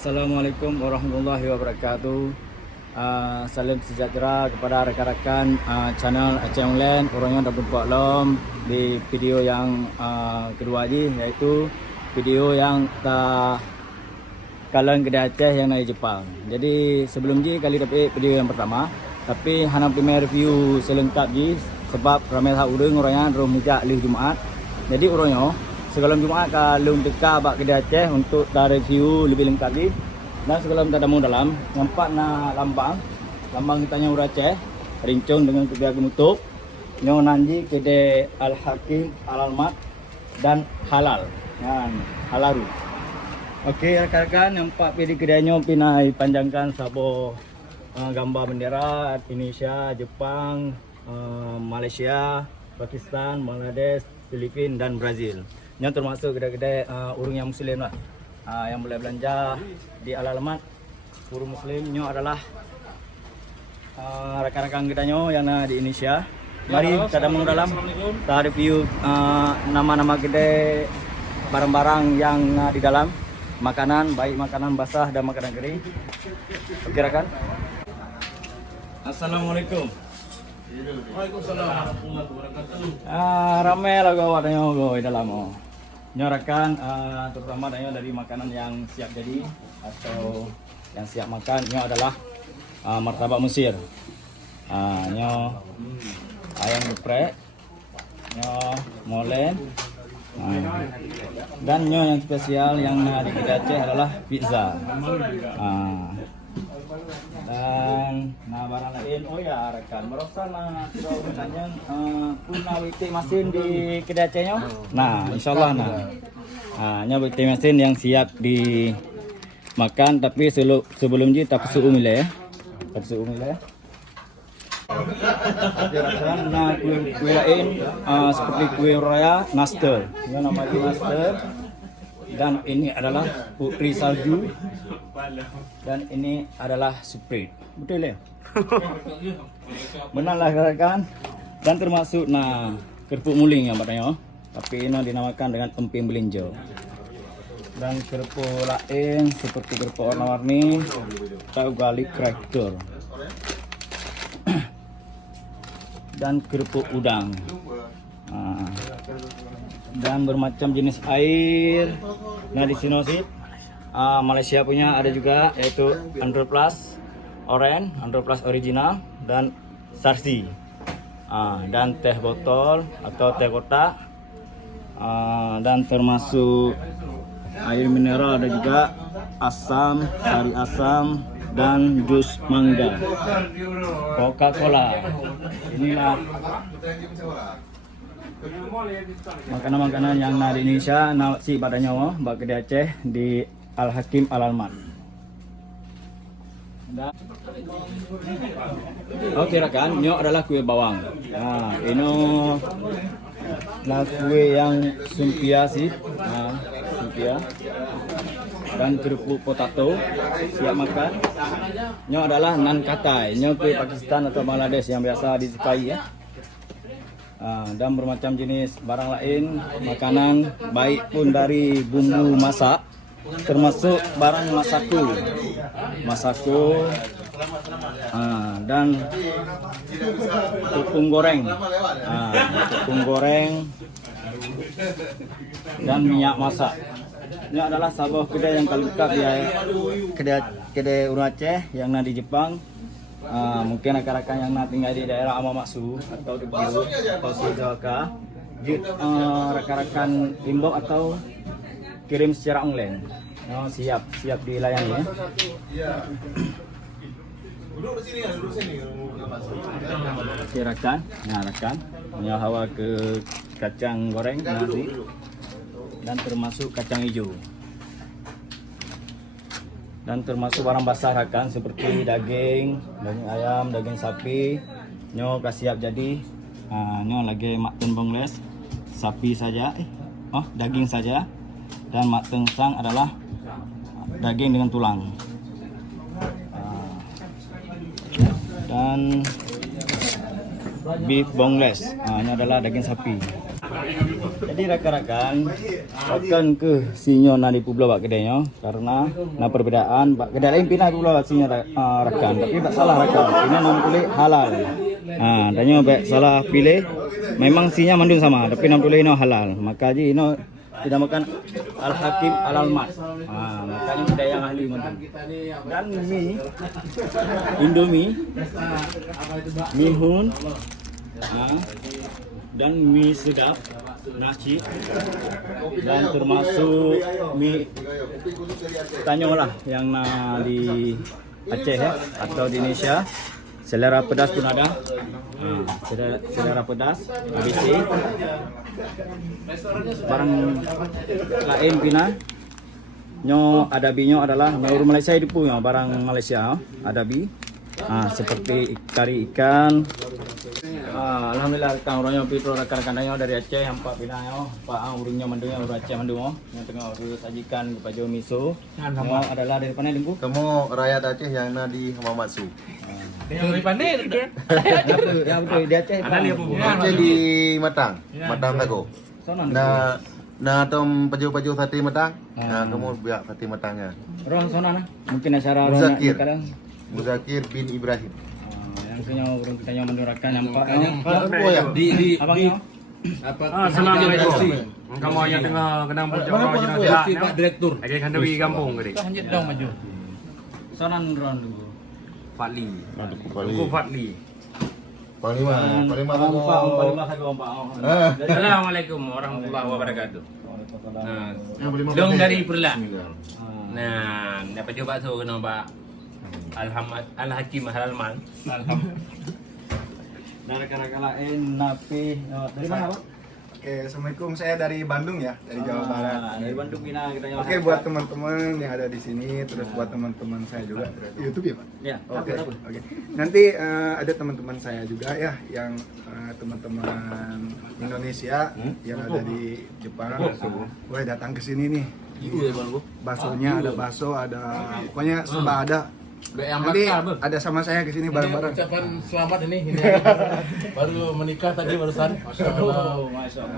Assalamualaikum warahmatullahi wabarakatuh. Salam sejahtera kepada rakan-rakan channel Aceh Online. Orangnya dah berbuat lom di video yang kedua ni, iaitu video yang kalian kedai Aceh yang dari Jepang. Jadi sebelum ni kali dapat video yang pertama, tapi hana punya review selengkap je sebab ramai hak urang orangnya rom mejak lih Jumaat. Jadi orangnya sebelum Jumaat kalau teka bak kedai Aceh untuk review lebih lengkap ni. Dan sebelum kita mau dalam nampak na lambang kitanya urang Aceh rincung dengan kedai gemutuk nyo nanji kedai Al Hakim Al Almat dan halal kan halaru. Okey rakan-rakan, nampak di kedainya pinai panjangkan sabo gambar bendera Indonesia, Jepang, Malaysia, Pakistan, Bangladesh, Filipina dan Brazil. Yang termasuk kedai-kedai urang yang muslim lah. Yang boleh belanja di Al Almat urang muslimnya adalah rakan-rakan kedainya yang di Indonesia. Mari kita mau dalam kita review nama-nama kedai, barang-barang yang di dalam, makanan, baik makanan basah dan makanan kering. Okey rakan. Assalamualaikum. Waalaikumsalam warahmatullahi wabarakatuh. Ramai lah kau di dalam. Nyorakan terutama dari makanan yang siap jadi atau yang siap makan. Ini adalah martabak Mesir. Nyo ayam geprek, nyo molen, dan nyo yang spesial yang di kedai Aceh adalah pizza. Dan barang lain, oh ya rekan, merasa tidak bertanya punah witi masin di kedai Acehnya. Nah, insyaallah nya witi masin yang siap dimakan, tapi sebelum ji tak pesu umile ya. Pesu umile. Nah, kue lain seperti kue raya nastar. Ini namanya nastar. Dan ini adalah putri salju. Dan ini adalah Sprite. Betul ya? Benar lah rekan. Dan termasuk kerupuk muling yang bertanya. Tapi ini dinamakan dengan emping belinjo. Dan kerupuk lain seperti kerupuk warna-warni atau garlic cracker. Dan kerupuk udang. Dan bermacam jenis air. Nah di sini sih Malaysia punya ada juga, yaitu Andro Plus Orange, Andro Plus Original dan Sarsi. Dan teh botol atau teh kotak. Dan termasuk air mineral ada juga, asam, sari asam dan jus mangga. Coca-Cola. Inilah makanan-makanan yang di Indonesia si padanya bak kedai Aceh di Al Hakim Al Almat. Oke rakan, ini adalah kue bawang. Ini kue yang sumpia sih, sumpia. Dan kerupuk potato siap makan. Ini adalah nan katai. Ini kue Pakistan atau Bangladesh yang biasa disukai ya. Dan bermacam jenis barang lain, makanan baik pun dari bumbu masak, termasuk barang masaku, dan tepung goreng, dan minyak masak. Ini adalah sebuah kedai yang lengkap ya, kedai urang Aceh yang di Jepang. Mungkin rakan-rakan yang tinggal di daerah Amamatsu atau di Bulu atau Shizuoka, rakan-rakan inbox atau kirim secara online. Siap dilayani ya. Oke rakan, punya hawa ke kacang goreng nasi dan termasuk kacang hijau. Dan termasuk barang basah rakan seperti daging ayam, daging sapi. Nyo siap jadi. Nyo lagi maktun bongles sapi saja, daging saja. Dan maktun sang adalah daging dengan tulang. Dan beef boneless, ini adalah daging sapi. Jadi rakan ke sinyo na di pula bak kedainya karena na perbedaan bak kedai lain pindah pula sinyo rakan tapi tak salah rakan ini nam tulis halal. Tanya bak salah pilih memang sinya mandung sama tapi nam tulis ini halal. Maka ji ini tidak makan Al Hakim Al Almat. Makanya kedai yang ahli mandung. Dan mie Indomie, mihun, dan mie sedap, nasi, dan termasuk mie tanyo lah yang di Aceh ya, atau di Indonesia. Selera pedas pun ada. Selera pedas, ABC. Barang lain pina. Nyo adabinya adalah orang Malaysia itu punya barang Malaysia adabi. Seperti kari ikan. Alhamdulillah rekan orangnya Pitro rekan-rekannya dari Aceh yang Pak Pinanyo, Pak urungnya mandungnya orang Aceh mandung yang tengah urus sajikan kepada miso. Semua adalah dari mana dengku? Kamu rakyat Aceh yang ada di Hamamatsu. Yang lebih pandai dia. Ya betul di Aceh. Aceh di Matang, Matang Tago. Nah tom paju-paju sate Matang. Nah kamu biar sate Matangnya. Orang sana nah. Mungkin acara orang Muzakir. kadang. Muzakir bin Ibrahim. Yang punya orang kita yang mendurakan yang Pak. Di Abangnya. Assalamualaikum. Kamu yang tengah kenang bocor Pak Direktur. Ada kandawi kampung gede. Lanjut dong maju. Sonan ron dulu. Fadli. Paling Aku Fadli. Panglima Panglima saja Pak. Assalamualaikum warahmatullahi wabarakatuh. Dong dari Perla. Nah, dapat coba tu kena Pak Al Hakim Al Alman. Dan rekan-rekan lain Napi dari mana Pak? Oke, assalamualaikum. Saya dari Bandung ya, dari Jawa Barat. Dari Bandung Pina kita yang Oke, buat teman-teman yang ada di sini, terus buat teman-teman saya juga YouTube ya Pak. Ya, Oke, oke. Nanti ada teman-teman saya juga ya, yang teman-teman Indonesia yang ada di Jepang, boleh datang ke sini nih. Baksonya ada bakso, ada pokoknya serba ada. Nanti ada sama saya ke sini bareng-bareng. Ucapan selamat ini baru menikah tadi barusan. Masya Allah.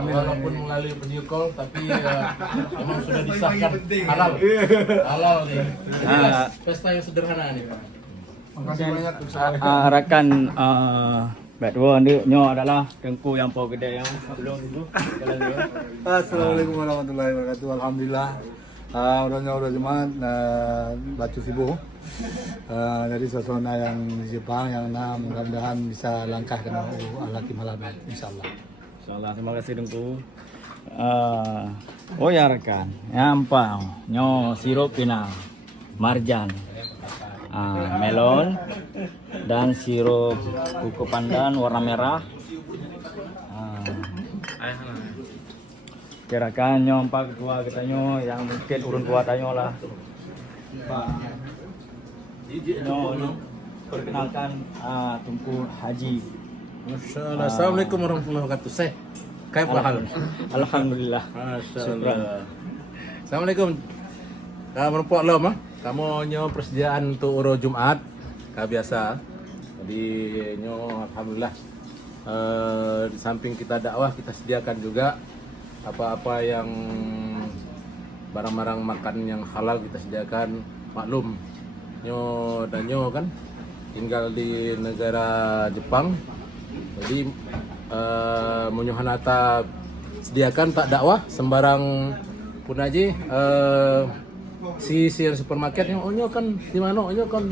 Walaupun melalui video call tapi memang sudah disahkan halal. Halal nih. Jadi pesta yang sederhana nih Pak. Makasih banyak. Rakan Batwa ni nyo adalah tengku yang pau kedai yang belum dulu. Assalamualaikum warahmatullahi wabarakatuh. Alhamdulillah. Orang jemaat Batu Sibu dari suasana yang di Jepang yang mudah-mudahan bisa langkah kena Al-Hakim Al-Almat insyaallah. Insyaallah terima kasih dengku. Oh ya rekan, nyampa nyo sirup pinang, marjan, melon dan sirup kuku pandan warna merah. Kirakan nyompak ketua kita nyo yang mungkin urun kuat tanyo lah. Pak nyo perkenalkan Tunku Haji. Masya Allah. Assalamualaikum warahmatullahi wabarakatuh. Saya kayak hal. Alhamdulillah. Masya Allah. Assalamualaikum. Merempok lo mah. Kamu nyo persediaan untuk uro Jumat. Kayak biasa. Jadi nyo alhamdulillah. Di samping kita dakwah kita sediakan juga apa-apa yang barang-barang makan yang halal kita sediakan. Maklum nyo kan tinggal di negara Jepang, jadi menyohanata sediakan tak dakwah sembarang pun aja si supermarket yang onyo kan di mana onyo kan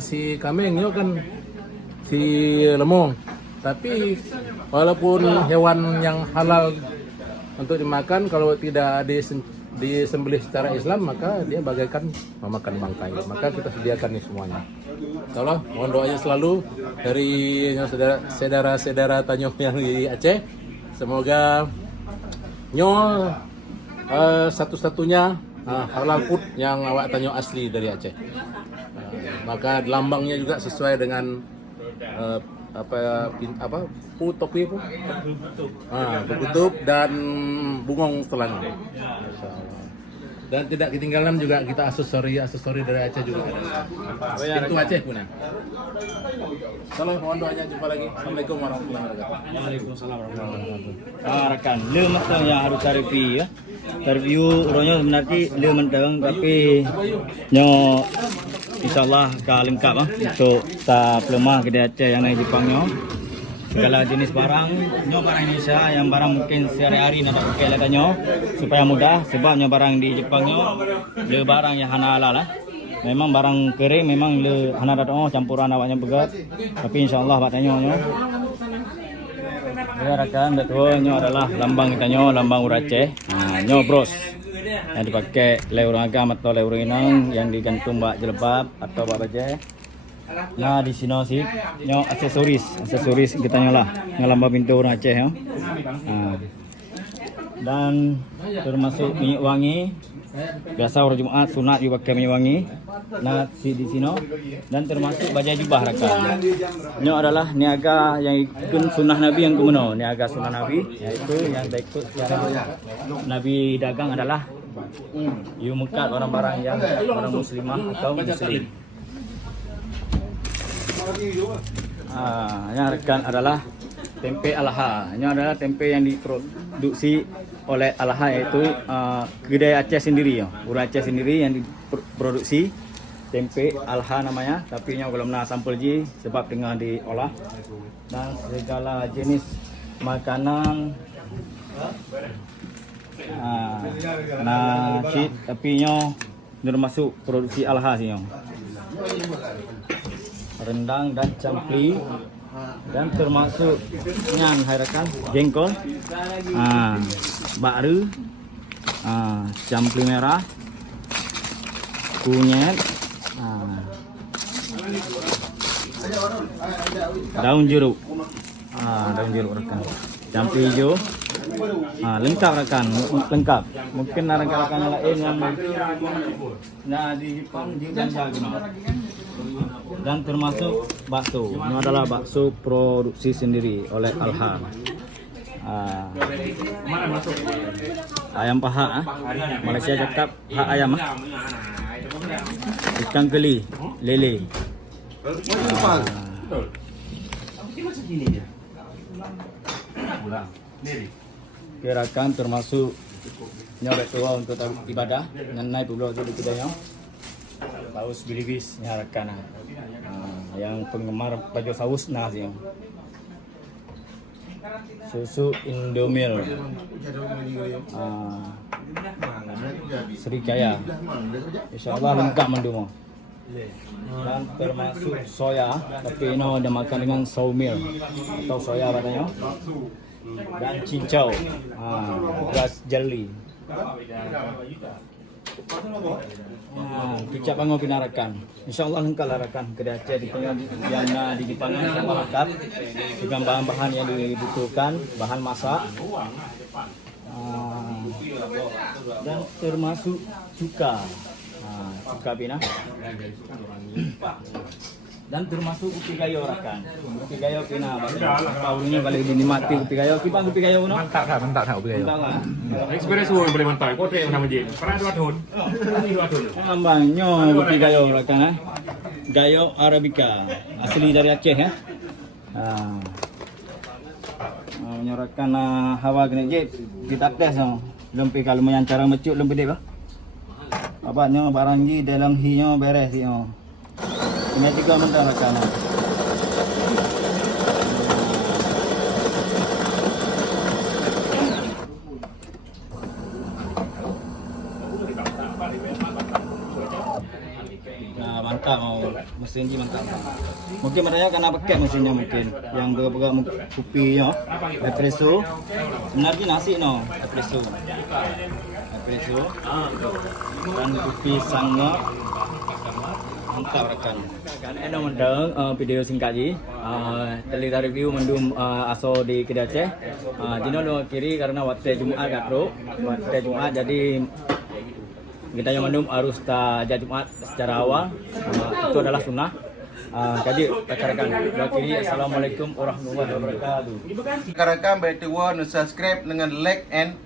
si kameng onyo kan si lemong, tapi walaupun hewan yang halal untuk dimakan kalau tidak disembelih secara Islam maka dia bagaikan memakan bangkai. Maka kita sediakan nih semuanya. Kalau mohon doanya selalu dari saudara-saudara Tanyo yang di Aceh. Semoga nyo satu-satunya halal food yang awak Tanyo asli dari Aceh. Maka lambangnya juga sesuai dengan topi apa? Berkutub dan bungong telang. Dan tidak ketinggalan juga kita aksesori dari Aceh juga ada. Pintu Aceh punya. Salam mohon doanya, jumpa lagi. Assalamualaikum warahmatullahi wabarakatuh. Waalaikumsalam warahmatullahi wabarakatuh. Rekan, le mentang yang harus cari fee ya. Review uronyo sebenarnya le mentang tapi nyo insyaallah ka lengkap untuk ta pelemah kedai Aceh yang naik Jepang nyo. Segala jenis barang nyo barang Indonesia yang barang mungkin sehari-hari nak pakai lah nyo supaya mudah sebab nyo barang di Jepang nyo le barang yang hana halal lah. Memang barang kering memang le hana datang campuran awaknya begat tapi insyaallah bat nyo ya rakan betul nyo adalah lambang kita nyo lambang urang Aceh. Nyo bros yang dipakai oleh orang agam atau oleh orang Inang yang digantung bak jelebab atau bak bajai. Nah di sini sih nyo aksesoris kita nyolah ngelambang pintu orang Aceh ya. Dan termasuk minyak wangi biasa orang Jumat sunat juga pakai minyak wangi. Nah di sini dan termasuk bajai jubah rakan. Nyo adalah niaga yang ikut sunnah Nabi yang kumeno. Niaga sunnah Nabi yaitu yang ikut cara Nabi dagang adalah you mekat barang-barang yang orang muslimah atau muslim. Yang rekan adalah tempe Alha. Ini adalah tempe yang diproduksi oleh Alha yaitu kedai Aceh sendiri ya. Orang Aceh sendiri yang diproduksi tempe Alha namanya. Tapi ini belum nak sampel je sebab tengah diolah. Dan segala jenis makanan nasi tapi nyo termasuk produksi Alha sih nyo. Rendang dan campli dan termasuk ngan harakan jengkol, bakru, campli merah, kunyit, daun jeruk, rekan, campli hijau, lengkap rekan, lengkap. Mungkin rekan-rekan lain yang di Jepang di Belanda dan termasuk bakso. Ini adalah bakso produksi sendiri oleh Alha. Ayam paha, Malaysia cakap hak ayam. Ikan keli, lele. Kirakan termasuk nyobek tua untuk ibadah dan naik pulau tu di kedai saus bilibis nyarakan yang penggemar baju saus nasi susu Indomil Serikaya insyaallah lengkap mendumo dan termasuk soya tapi ini ada makan dengan saumil atau soya katanya dan cincau beras jelly. Kicap bangun pinarakan. Insyaallah lengkap lah rakan kedai Aceh di yang di Jepang lengkap dengan bahan-bahan yang dibutuhkan, bahan masak. Dan termasuk cuka. Cuka bina. Dan termasuk kopi gayo rakan. Kopi gayo pina baunya paling dinikmati kopi gayo. Kipang kopi gayo no? Mantap kopi gayo. Experience wo boleh mantap. Kau teh nama je. Pernah 2 tahun. Ini 2 tahun. Ambangnya kopi gayo rakan Gayo Arabica asli dari Aceh ya. Nyorakan hawa kena je kita tes lempi kalau yang cara mecut lempi dia. Abahnya barang ji dalam hinya beres hinya. Ini juga mentah rakan. Mantap mesin ji mantap. Mungkin mereka karena pakai mesinnya mungkin yang bergerak kopinya espresso. Sebenarnya nasi no espresso dan kopi sangat mantap rekan. Kan eno mendeng video singkat ji. Telita review mendum aso di kedai Aceh. Jino lo kiri karena waktu Jumat kat bro. Waktu Jumat jadi kita yang mendum harus tajah Jumat secara awal. Itu adalah sunnah. Jadi rekan-rekan kiri assalamualaikum warahmatullahi wabarakatuh. Rekan-rekan beritahu subscribe dengan like and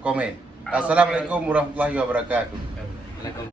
comment. Assalamualaikum warahmatullahi wabarakatuh. Waalaikumsalam.